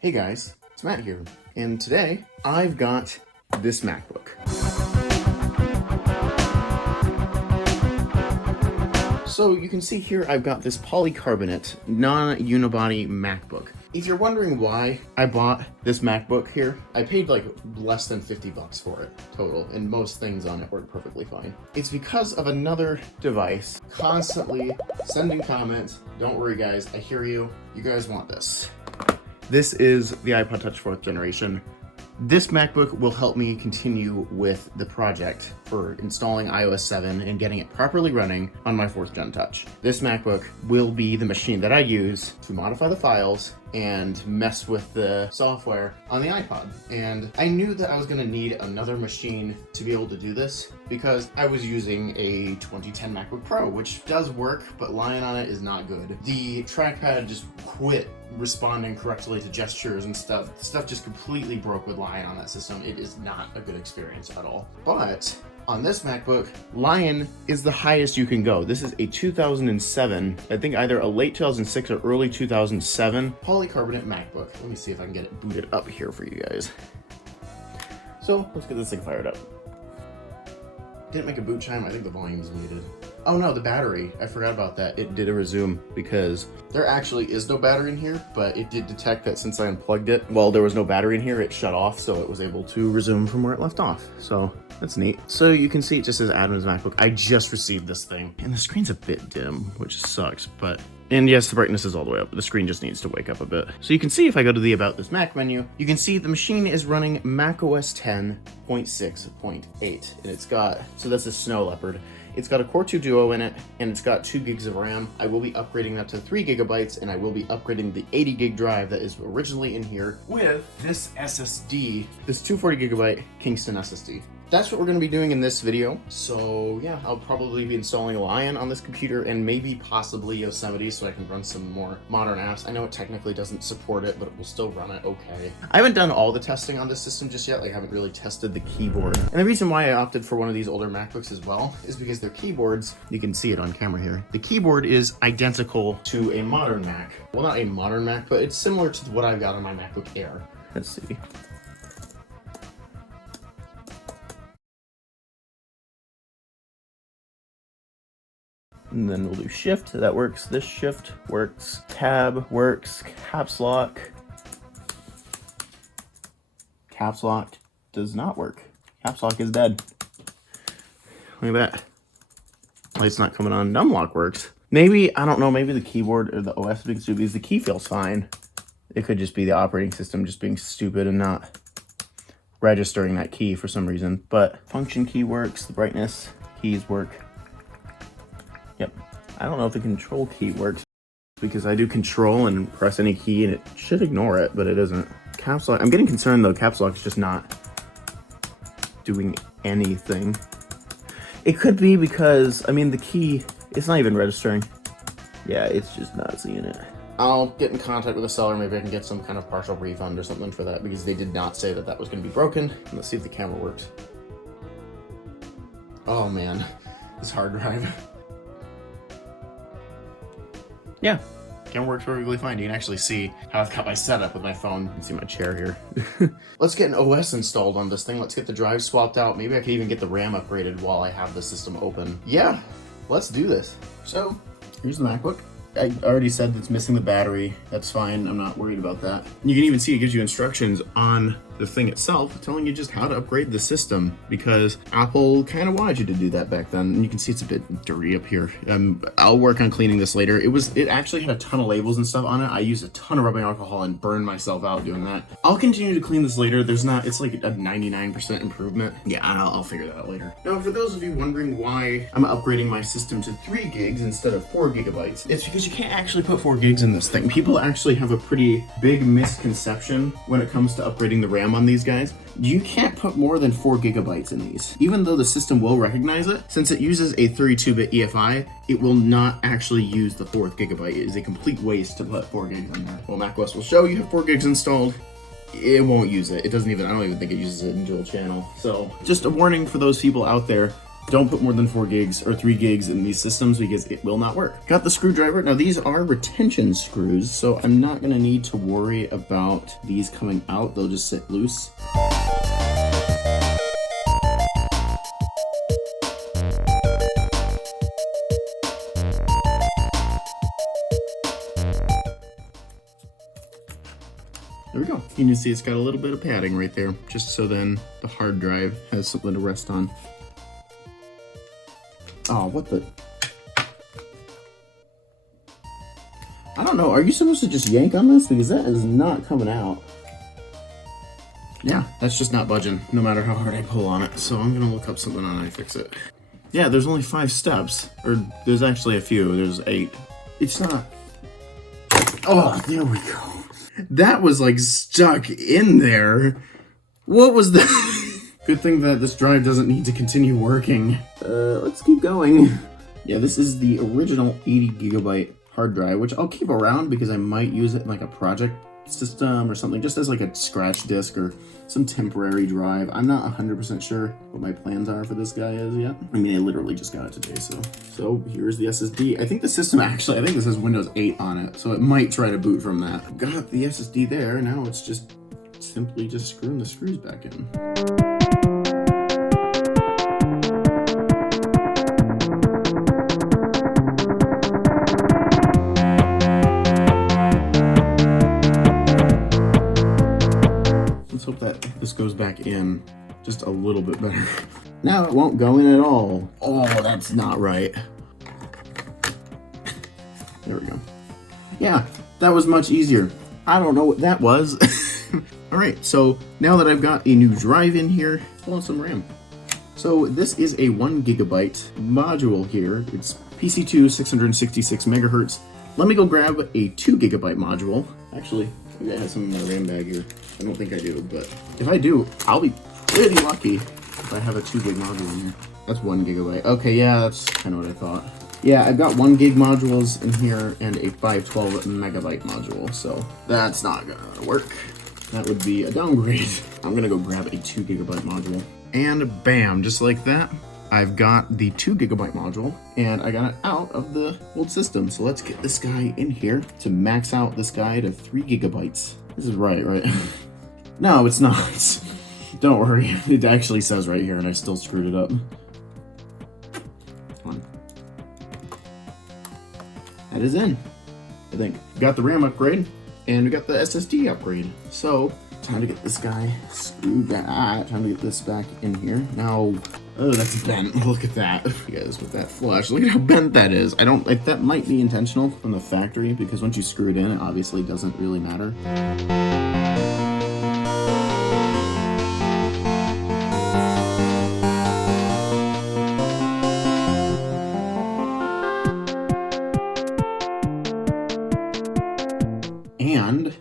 Hey guys, it's Matt here, and today I've got this MacBook. So you can see here I've got this polycarbonate non-unibody MacBook. If you're wondering why I bought this MacBook here, I paid like less than 50 bucks for it total, and most things on it work perfectly fine. It's because of another device constantly sending comments. Don't worry guys, I hear you. You guys want this. This is the iPod Touch 4th generation. This MacBook will help me continue with the project for installing iOS 7 and getting it properly running on my 4th gen Touch. This MacBook will be the machine that I use to modify the files and mess with the software on the iPod. And I knew that I was gonna need another machine to be able to do this because I was using a 2010 MacBook Pro, which does work, but Lion on it is not good. The trackpad just quit responding correctly to gestures and stuff. Stuff just completely broke with Lion on that system. It is not a good experience at all. But on this MacBook, Lion is the highest you can go. This is a 2007, I think either a late 2006 or early 2007 polycarbonate MacBook. Let me see if I can get it booted up here for you guys. So let's get this thing fired up. Didn't make a boot chime. I think the volume's muted. Oh no, the battery. I forgot about that. It did a resume because there actually is no battery in here, but it did detect that since I unplugged it, while there was no battery in here, it shut off, so it was able to resume from where it left off. So that's neat. So you can see it just says Adam's MacBook. I just received this thing, and the screen's a bit dim, which sucks, but... And yes, the brightness is all the way up. The screen just needs to wake up a bit. So you can see if I go to the About This Mac menu, you can see the machine is running macOS 10.6.8. And it's got, so that's a Snow Leopard. It's got a Core 2 Duo in it, and it's got 2 gigs of RAM. I will be upgrading that to 3 gigabytes, and I will be upgrading the 80 gig drive that is originally in here with this SSD, this 240 gigabyte Kingston SSD. That's what we're going to be doing in this video. So yeah, I'll probably be installing Lion on this computer and maybe possibly Yosemite so I can run some more modern apps. I know it technically doesn't support it, but it will still run it okay. I haven't done all the testing on this system just yet. Like I haven't really tested the keyboard. And the reason why I opted for one of these older MacBooks as well is because their keyboards, you can see it on camera here. The keyboard is identical to a modern Mac. Well, not a modern Mac, but it's similar to what I've got on my MacBook Air. Let's see. And then we'll do shift, that works. This shift works. Tab works. Caps lock. Caps lock does not work. Caps lock is dead. Look at that. Light's not coming on. Numlock works. Maybe, I don't know, maybe the keyboard or the OS is being stupid because the key feels fine. It could just be the operating system just being stupid and not registering that key for some reason. But function key works, the brightness keys work. Yep. I don't know if the control key works because I do control and press any key and it should ignore it, but it isn't. Caps lock. I'm getting concerned though. Caps lock is just not doing anything. It could be because, I mean, the key, it's not even registering. Yeah, it's just not seeing it. I'll get in contact with the seller. Maybe I can get some kind of partial refund or something for that because they did not say that that was going to be broken. Let's see if the camera works. Oh man, this hard drive. Yeah, camera works perfectly fine. You can actually see how I've got my setup with my phone. You can see my chair here. Let's get an OS installed on this thing. Let's get the drive swapped out. Maybe I can even get the RAM upgraded while I have the system open. Yeah, let's do this. So, here's the MacBook. I already said it's missing the battery. That's fine. I'm not worried about that. You can even see it gives you instructions on the thing itself telling you just how to upgrade the system because Apple kind of wanted you to do that back then. And you can see it's a bit dirty up here. I'll work on cleaning this later. It actually had a ton of labels and stuff on it. I used a ton of rubbing alcohol and burned myself out doing that. I'll continue to clean this later. It's like a 99% improvement. Yeah, I'll figure that out later. Now, for those of you wondering why I'm upgrading my system to 3 gigs instead of 4 gigabytes, it's because you can't actually put 4 gigs in this thing. People actually have a pretty big misconception when it comes to upgrading the RAM on these guys. You can't put more than 4 gigabytes in these. Even though the system will recognize it, since it uses a 32-bit EFI, it will not actually use the 4th gigabyte. It is a complete waste to put 4 gigs in there. Well, macOS will show you have 4 gigs installed. It won't use it. I don't even think it uses it in dual channel. So just a warning for those people out there Don't put more than 4 gigs or 3 gigs in these systems because it will not work. Got the screwdriver. Now these are retention screws, so I'm not gonna need to worry about these coming out. They'll just sit loose. There we go. You can see it's got a little bit of padding right there, just so then the hard drive has something to rest on. Oh, what the? I don't know. Are you supposed to just yank on this? Because that is not coming out. Yeah, that's just not budging, no matter how hard I pull on it. So I'm gonna look up something on iFixit. Yeah, there's only 5 steps. Or there's actually a few. There's 8. It's not. Oh, there we go. That was like stuck in there. What was that? Good thing that this drive doesn't need to continue working. Let's keep going. Yeah, this is the original 80 gigabyte hard drive, which I'll keep around because I might use it in like a project system or something, just as like a scratch disk or some temporary drive. I'm not 100% sure what my plans are for this guy as yet. I mean, I literally just got it today, so here's the SSD. I think the system actually, I think this has Windows 8 on it, so it might try to boot from that. Got the SSD there, now it's just simply just screwing the screws back in. Hope that this goes back in just a little bit better. Now it won't go in at all. Oh, that's not right. There we go. Yeah, that was much easier. I don't know what that was. All right, so now that I've got a new drive in here, let's pull on some RAM. So this is a 1 gigabyte module here. It's PC2 666 megahertz. Let me go grab a 2 gigabyte module. Actually, maybe I have some in my RAM bag here. I don't think I do, but if I do, I'll be pretty lucky if I have a 2 gig module in here. That's 1 gigabyte. Okay, yeah, that's kind of what I thought. Yeah, I've got 1 gig modules in here and a 512 megabyte module, so that's not gonna work. That would be a downgrade. I'm gonna go grab a 2 gigabyte module. And bam, just like that, I've got the 2 gigabyte module and I got it out of the old system. So let's get this guy in here to max out this guy to 3 gigabytes. This is right? No, it's not. Don't worry. It actually says right here and I still screwed it up. Come on. That is in, I think. We got the RAM upgrade and we got the SSD upgrade. So time to get this guy screwed back. Time to get this back in here. Now, oh, that's bent. Look at that. You guys, with that flush, look at how bent that is. I don't, like, that might be intentional from the factory because once you screw it in, it obviously doesn't really matter. And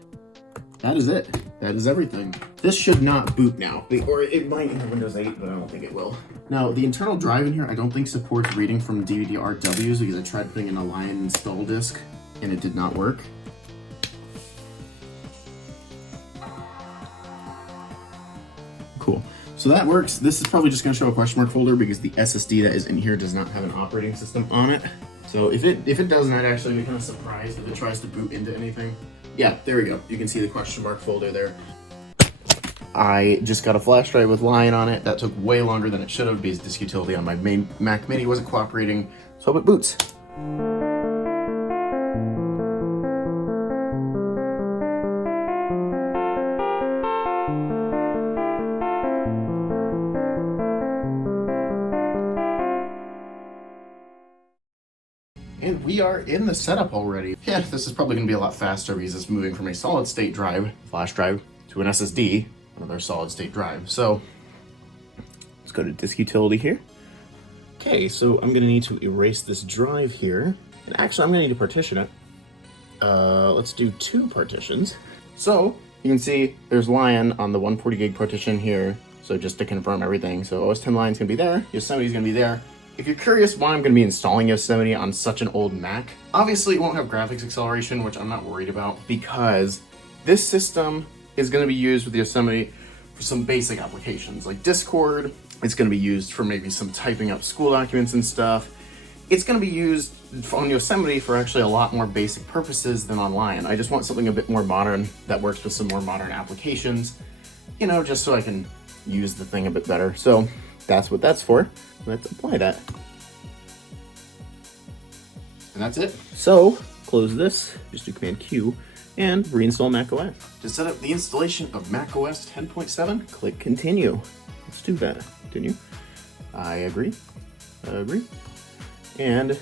that is it. That is everything. This should not boot now, or it might in Windows 8, but I don't think it will. Now, the internal drive in here, I don't think supports reading from DVD-RWs because I tried putting in a Lion install disk and it did not work. Cool. So that works. This is probably just going to show a question mark folder because the SSD that is in here does not have an operating system on it. So if it doesn't, I'd actually be kind of surprised if it tries to boot into anything. Yeah, there we go. You can see the question mark folder there. I just got a flash drive with Lion on it. That took way longer than it should have because disk utility on my main Mac Mini wasn't cooperating. So hope it boots. And we are in the setup already. Yeah, this is probably going to be a lot faster because it's moving from a solid state drive, flash drive, to an SSD, another solid state drive. So let's go to disk utility here. Okay, so I'm going to need to erase this drive here. And actually, I'm going to need to partition it. Let's do 2 partitions. So you can see there's Lion on the 140 gig partition here. So just to confirm everything. So OS X Lion's going to be there. Yosemite's going to be there. If you're curious why I'm going to be installing Yosemite on such an old Mac, obviously it won't have graphics acceleration, which I'm not worried about, because this system is going to be used with Yosemite for some basic applications like Discord It's going to be used for maybe some typing up school documents and stuff. It's going to be used on Yosemite for actually a lot more basic purposes than online. I just want something a bit more modern that works with some more modern applications, you know, just so I can use the thing a bit better. So that's what that's for. Let's apply that. And that's it. So close this, just do Command Q, and reinstall macOS. To set up the installation of macOS 10.7, click Continue. Let's do that. Continue. I agree. Agree. And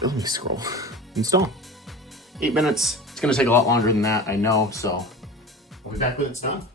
let me scroll. Install. 8 minutes. It's going to take a lot longer than that, I know, so I'll be back when it's done.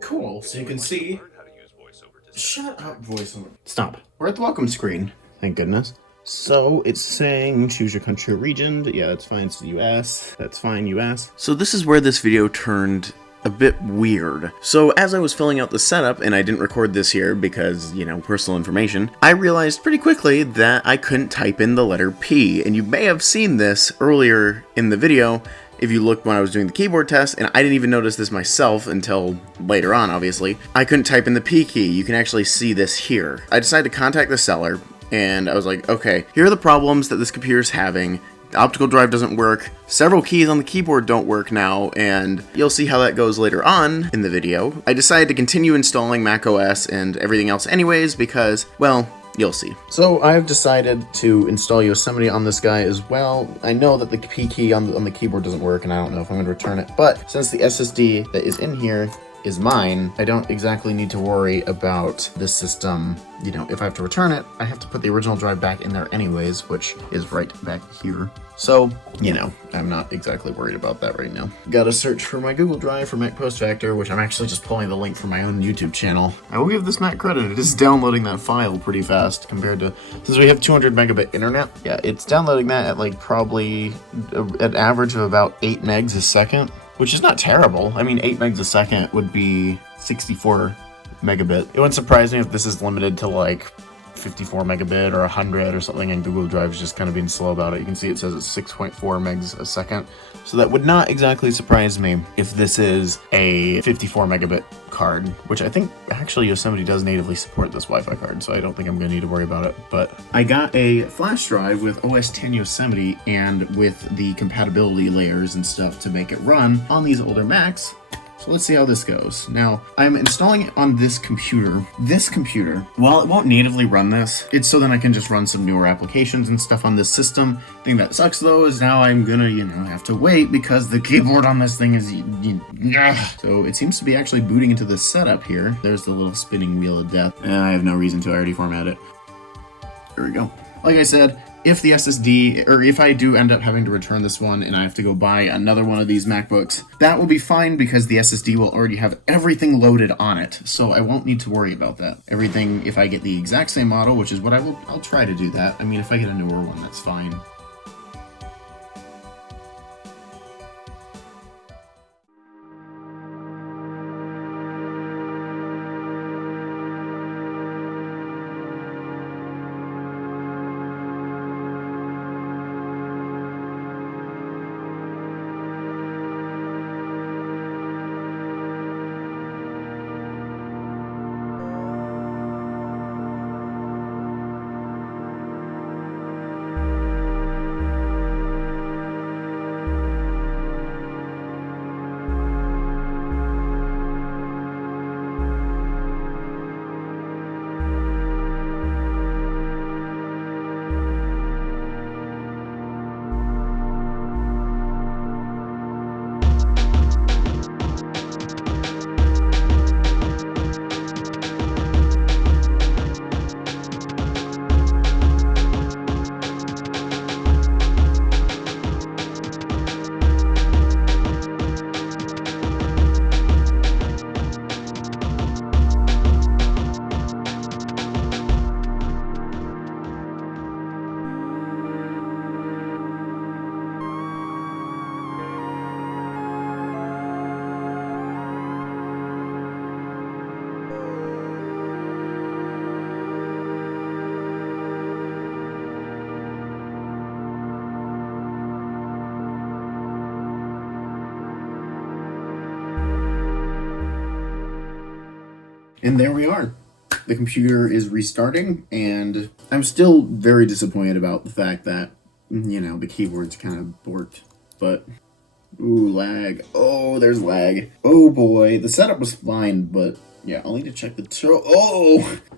Cool, so you can see. Shut up, voiceover. Stop. We're at the welcome screen. Thank goodness. So it's saying choose your country or region. Yeah, that's fine. It's the US. That's fine, US. So this is where this video turned a bit weird. So as I was filling out the setup, and I didn't record this here because, you know, personal information, I realized pretty quickly that I couldn't type in the letter P. And you may have seen this earlier in the video if you looked when I was doing the keyboard test, and I didn't even notice this myself until later on, obviously. I couldn't type in the P key. You can actually see this here. I decided to contact the seller, and I was like, okay, here are the problems that this computer is having. The optical drive doesn't work, several keys on the keyboard don't work now, and you'll see how that goes later on in the video. I decided to continue installing macOS and everything else anyways because, well, you'll see. So I've decided to install Yosemite on this guy as well. I know that the P key on the keyboard doesn't work, and I don't know if I'm going to return it, but since the SSD that is in here is mine, I don't exactly need to worry about this system. You know, if I have to return it, I have to put the original drive back in there anyways, which is right back here. So, you know, I'm not exactly worried about that right now. Gotta search for my Google Drive for Mac Post Factor, which I'm actually just pulling the link from my own YouTube channel. I will give this Mac credit, it is downloading that file pretty fast compared to, since we have 200 megabit internet, yeah, it's downloading that at like probably an average of about 8 megs a second, which is not terrible. I mean, 8 megs a second would be 64 megabit. It wouldn't surprise me if this is limited to like 54 megabit or 100 or something, and Google Drive is just kind of being slow about it. You can see it says it's 6.4 megs a second. So that would not exactly surprise me if this is a 54 megabit card, which I think actually Yosemite does natively support this Wi-Fi card, so I don't think I'm going to need to worry about it. But I got a flash drive with OS X Yosemite and with the compatibility layers and stuff to make it run on these older Macs. So let's see how this goes. Now, I'm installing it on this computer. This computer, while it won't natively run this, it's so then I can just run some newer applications and stuff on this system. The thing that sucks though is now I'm gonna, you know, have to wait because the keyboard on this thing is... So it seems to be actually booting into the setup here. There's the little spinning wheel of death. And I have no reason to, I already formatted it. There we go. Like I said, if the SSD, or if I do end up having to return this one and I have to go buy another one of these MacBooks, that will be fine because the SSD will already have everything loaded on it, so I won't need to worry about that. Everything, if I get the exact same model, which is what I'll try to do that. I mean, if I get a newer one, that's fine. And there we are. The computer is restarting, and I'm still very disappointed about the fact that, you know, the keyboard's kind of borked. But, ooh, lag. Oh, there's lag. Oh boy, the setup was fine, but yeah, I'll need to check the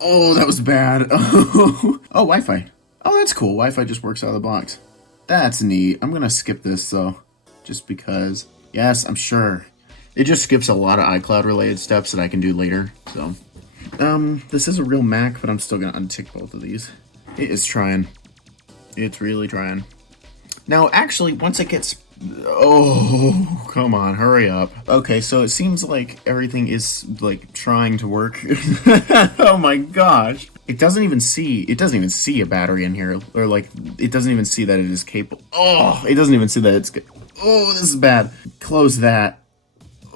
Oh, that was bad. Oh, Wi-Fi. Oh, that's cool. Wi-Fi just works out of the box. That's neat. I'm gonna skip this though, just because. Yes, I'm sure. It just skips a lot of iCloud related steps that I can do later, so. This is a real Mac, but I'm still gonna untick both of these. It is trying. It's really trying. Now, actually, once it gets... Oh, come on, hurry up. Okay, so it seems like everything is, like, trying to work. Oh my gosh. It doesn't even see a battery in here, or, like, it doesn't even see that it is capable. Oh, it doesn't even see that it's... Oh, this is bad. Close that.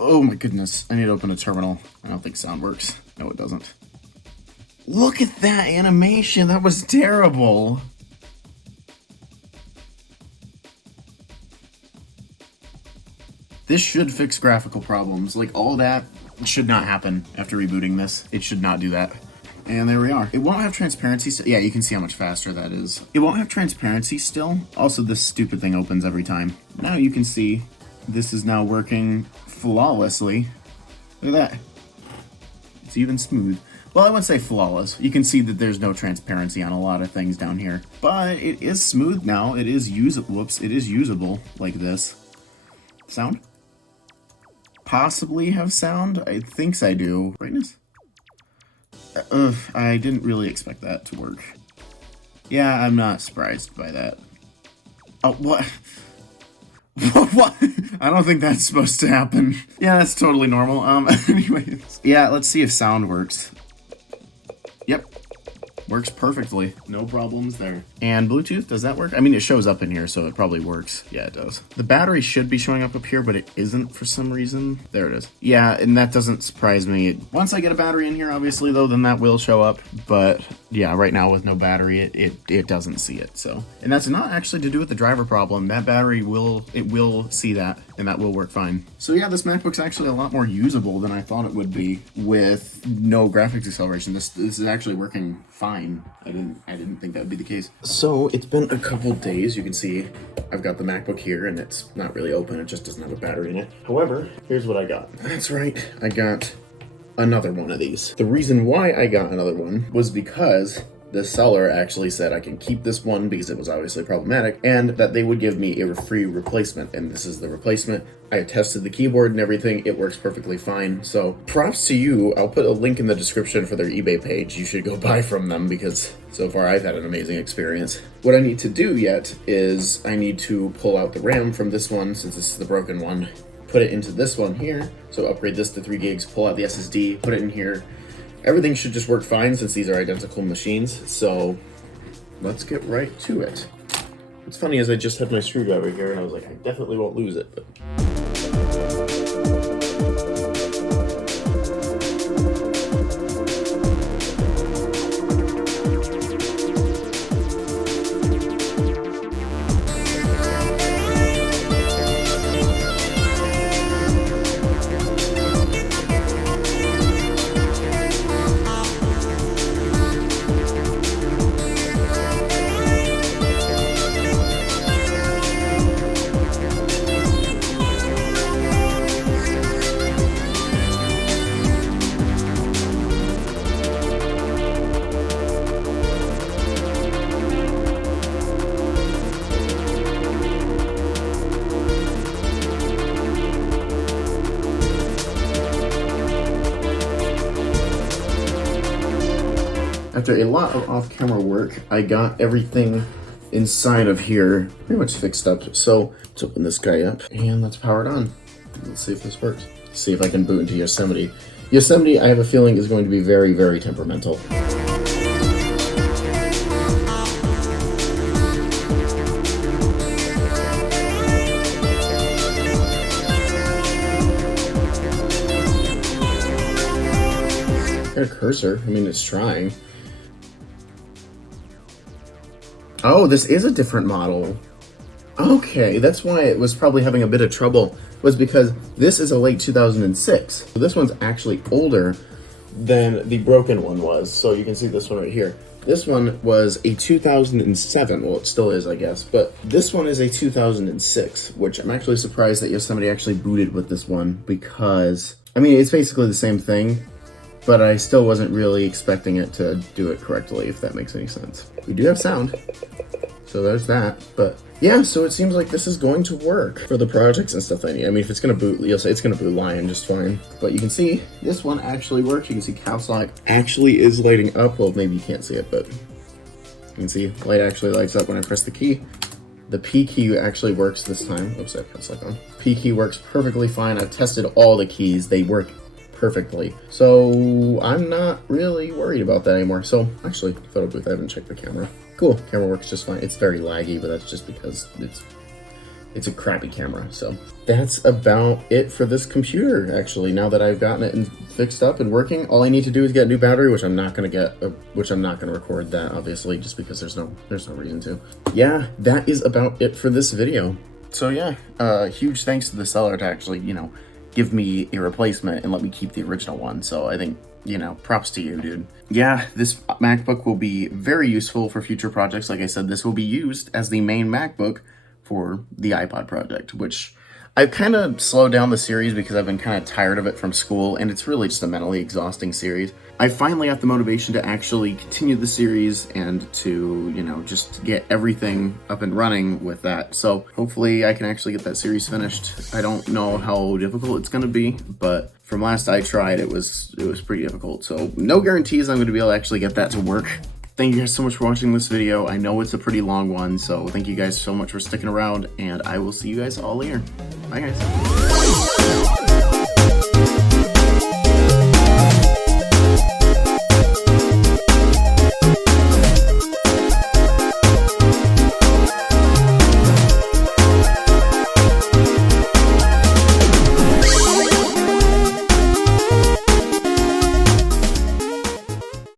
Oh my goodness, I need to open a terminal. I don't think sound works. No, it doesn't. Look at that animation, that was terrible. This should fix graphical problems. Like, all that should not happen after rebooting this. It should not do that. And there we are. It won't have transparency. Yeah, you can see how much faster that is. It won't have transparency still. Also, this stupid thing opens every time. Now you can see this is now working flawlessly. Look at that. It's even smooth. Well, I wouldn't say flawless. You can see that there's no transparency on a lot of things down here. But it is smooth now. It is usable. Whoops. It is usable like this. Sound? Possibly have sound? I think I do. Brightness? I didn't really expect that to work. Yeah, I'm not surprised by that. Oh, what? What? I don't think that's supposed to happen. Yeah, that's totally normal. Anyways. Yeah, let's see if sound works. Yep. Works perfectly. No problems there. And Bluetooth, does that work? I mean, it shows up in here, so it probably works. Yeah, it does. The battery should be showing up here, but it isn't for some reason. There it is. Yeah, and that doesn't surprise me. Once I get a battery in here, obviously, though, then that will show up. But yeah, right now with no battery, it doesn't see it. So, and that's not actually to do with the driver problem. That battery will see that, and that will work fine. So yeah, this MacBook's actually a lot more usable than I thought it would be with no graphics acceleration. This is actually working fine. I didn't think that would be the case. So it's been a couple days. You can see I've got the MacBook here and it's not really open. It just doesn't have a battery in it. However, here's what I got. That's right. I got another one of these. The reason why I got another one was because the seller actually said I can keep this one because it was obviously problematic, and that they would give me a free replacement, and this is the replacement. I tested the keyboard and everything. It works perfectly fine. So props to you. I'll put a link in the description for their eBay page. You should go buy from them because so far I've had an amazing experience. What I need to do yet is I need to pull out the RAM from this one, since this is the broken one, put it into this one here. So upgrade this to 3 gigs, pull out the SSD, put it in here. Everything should just work fine since these are identical machines. So let's get right to it. What's funny is I just had my screwdriver here and I was like, I definitely won't lose it, but after a lot of off-camera work, I got everything inside of here pretty much fixed up. So let's open this guy up and let's power it on. Let's see if this works. See if I can boot into Yosemite. Yosemite, I have a feeling, is going to be very, very temperamental. Got a cursor. I mean, it's trying. Oh, this is a different model. Okay, that's why it was probably having a bit of trouble, was because this is a late 2006. So this one's actually older than the broken one was. So you can see this one right here. This one was a 2007. Well, it still is, I guess. But this one is a 2006, which I'm actually surprised that Yosemite actually booted with this one because, I mean, it's basically the same thing, but I still wasn't really expecting it to do it correctly, if that makes any sense. We do have sound, so there's that. But yeah, so it seems like this is going to work for the projects and stuff I need. I mean, if it's gonna boot, you'll say it's gonna boot Lion just fine. But you can see this one actually works. You can see Caps Lock actually is lighting up. Well, maybe you can't see it, but you can see light actually lights up when I press the key. The P key actually works this time. Oops, I have Caps Lock on. P key works perfectly fine. I've tested all the keys. They work perfectly. So I'm not really worried about that anymore. So actually, photo booth, I haven't checked the camera. Cool, camera works just fine. It's very laggy, but that's just because it's a crappy camera. So that's about it for this computer, actually. Now that I've gotten it and fixed up and working, all I need to do is get a new battery, which I'm not gonna get, which I'm not gonna record that, obviously, just because there's no reason to. Yeah, that is about it for this video. So yeah, huge thanks to the seller to actually, you know, give me a replacement and let me keep the original one. So I think, you know, props to you, dude. Yeah, this MacBook will be very useful for future projects. Like I said, this will be used as the main MacBook for the iPod project, which I've kind of slowed down the series because I've been kind of tired of it from school, and it's really just a mentally exhausting series. I finally got the motivation to actually continue the series and to, you know, just get everything up and running with that. So hopefully I can actually get that series finished. I don't know how difficult it's going to be, but from last I tried, it was pretty difficult. So no guarantees I'm going to be able to actually get that to work. Thank you guys so much for watching this video. I know it's a pretty long one, so thank you guys so much for sticking around, and I will see you guys all later. Bye, guys.